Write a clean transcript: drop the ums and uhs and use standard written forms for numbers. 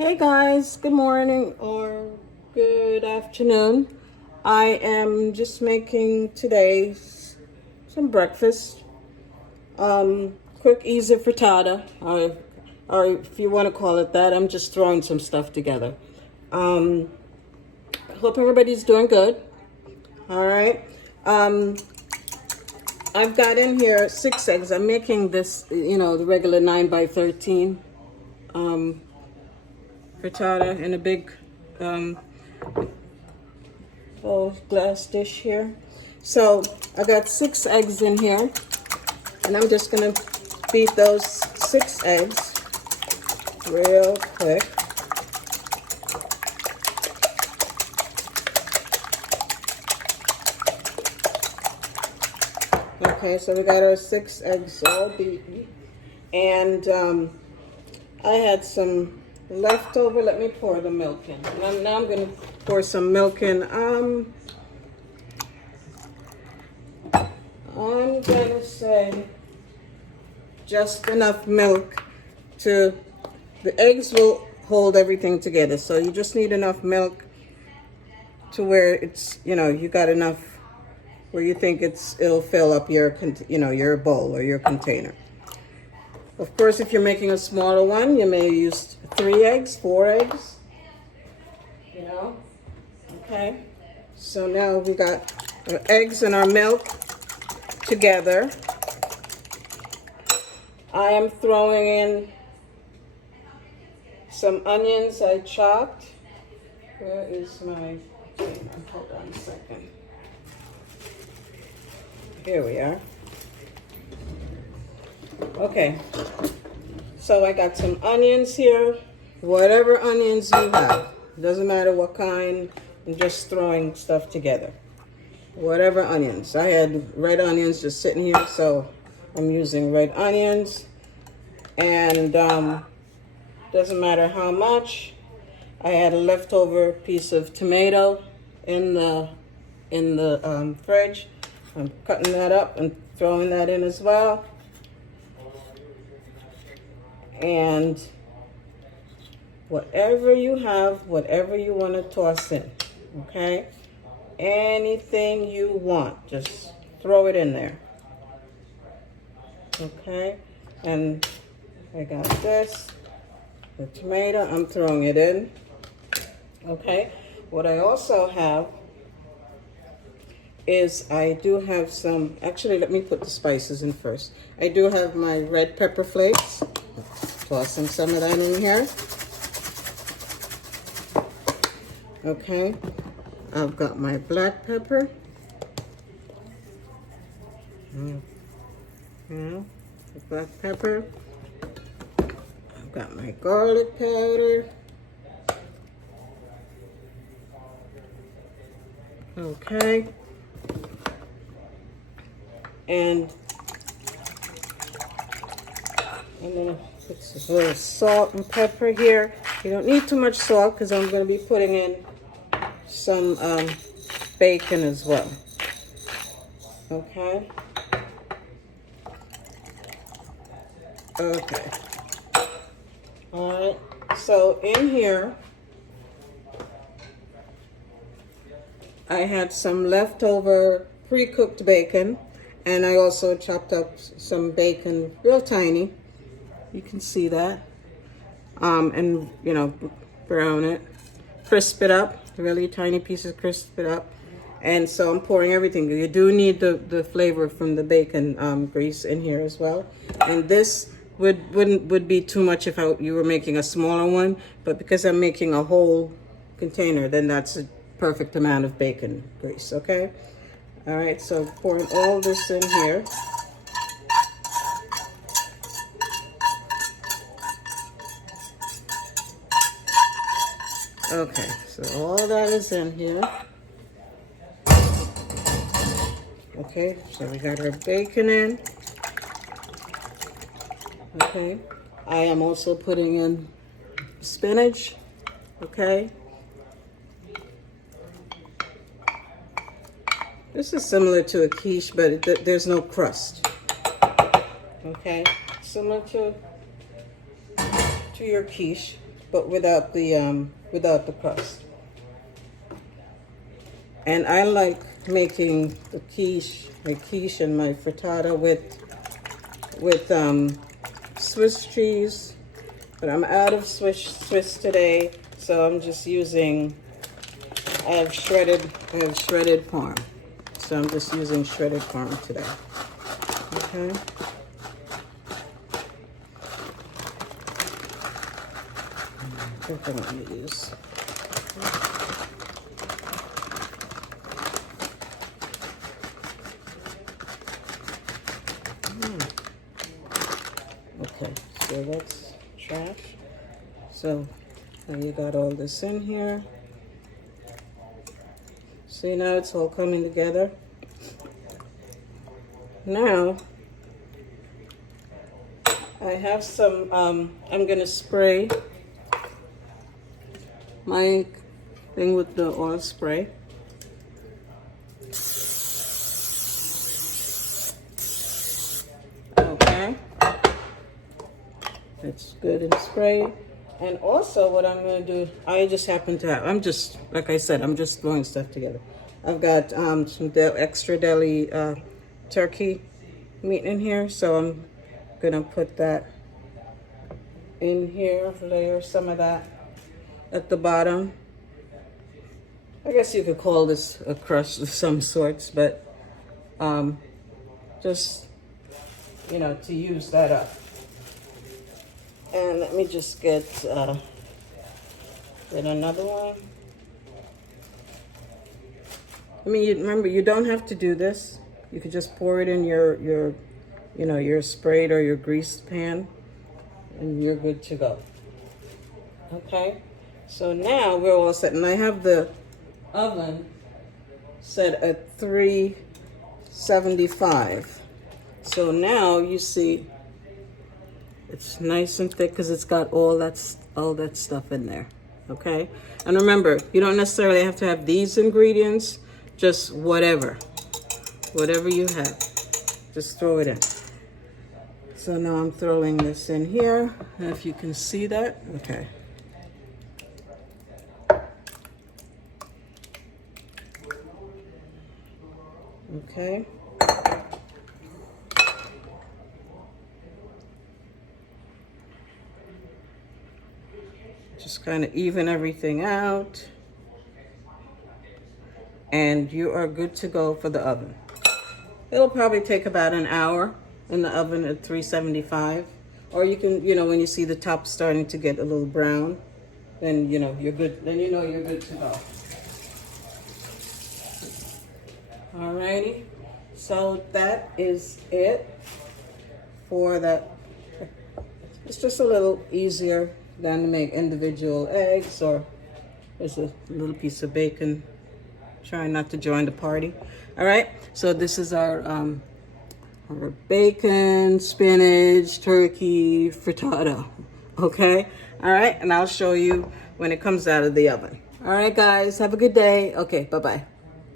Hey guys, good morning or good afternoon. I am just making today some breakfast. Quick, easy frittata, or if you want to call it that. I'm just throwing some stuff together. Hope everybody's doing good. All right. I've got in here 6 eggs. I'm making this, the regular 9 by 13. Frittata in a big glass dish here. So I got 6 eggs in here, and I'm just gonna beat those 6 eggs real quick. Okay, so we got our 6 eggs all beaten, and I had some leftover. Let me pour the milk in. Now I'm gonna pour some milk in. I'm gonna say just enough milk to, the eggs will hold everything together. So you just need enough milk to where it's, you got enough where you think it'll fill up your, your bowl or your container. Of course, if you're making a smaller one, you may use 3 eggs, 4 eggs, Okay, so now we got our eggs and our milk together. I am throwing in some onions I chopped. Where is my container? Hold on a second. Here we are. Okay, so I got some onions here, whatever onions you have, doesn't matter what kind. I'm just throwing stuff together, whatever onions. I had red onions just sitting here, so I'm using red onions, and doesn't matter how much. I had a leftover piece of tomato in the fridge. I'm cutting that up and throwing that in as well. And whatever you have, whatever you want to toss in, okay? Anything you want, just throw it in there, okay? And I got this, the tomato, I'm throwing it in, okay? What I also have is I do have some, actually let me put the spices in first. I do have my red pepper flakes. Tossing some of that in here. Okay, I've got my black pepper. The black pepper. I've got my garlic powder. Okay, and I'm gonna put a little salt and pepper here. You don't need too much salt because I'm going to be putting in some bacon as well. Okay. Okay. All right. So in here, I had some leftover pre-cooked bacon, and I also chopped up some bacon real tiny. You can see that. And, brown it, crisp it up, really tiny pieces, crisp it up. And so I'm pouring everything. You do need the flavor from the bacon grease in here as well. And this would be too much if you were making a smaller one, but because I'm making a whole container, then that's a perfect amount of bacon grease, okay? All right, so pouring all this in here. Okay, so all that is in here. Okay, so we got our bacon in. Okay, I am also putting in spinach. Okay. This is similar to a quiche, but there's no crust. Okay, similar to your quiche. but without the crust. And I like making the quiche and my frittata with Swiss cheese, but I'm out of Swiss today, so I'm just using. I have shredded Parm, so I'm just using shredded Parm today. Okay. I think I'm gonna use. Okay, so that's trash. So now you got all this in here. See, now it's all coming together. Now I have some, I'm gonna spray my thing with the oil spray. Okay. It's good and sprayed. And also what I'm gonna do, I just happen to have, like I said, I'm just throwing stuff together. I've got some extra deli turkey meat in here, so I'm gonna put that in here, layer some of that at the bottom. I guess you could call this a crust of some sorts, but just, you know, to use that up. And let me just get another one. I mean, remember, you don't have to do this. You could just pour it in your sprayed or your greased pan, and you're good to go. Okay, so now we're all set, and I have the oven set at 375. So now you see it's nice and thick because it's got all that stuff in there. Okay, and remember, you don't necessarily have to have these ingredients. Just whatever you have, just throw it in. So now I'm throwing this in here, and if you can see that, okay. Okay. Just kind of even everything out. And you are good to go for the oven. It'll probably take about an hour in the oven at 375. Or you can, when you see the top starting to get a little brown, then you're good. Then you're good to go. Alrighty. So that is it for that. It's just a little easier than to make individual eggs, or there's a little piece of bacon. Trying not to join the party. All right, so this is our bacon, spinach, turkey, frittata. Okay, all right, and I'll show you when it comes out of the oven. All right, guys, have a good day. Okay, bye-bye.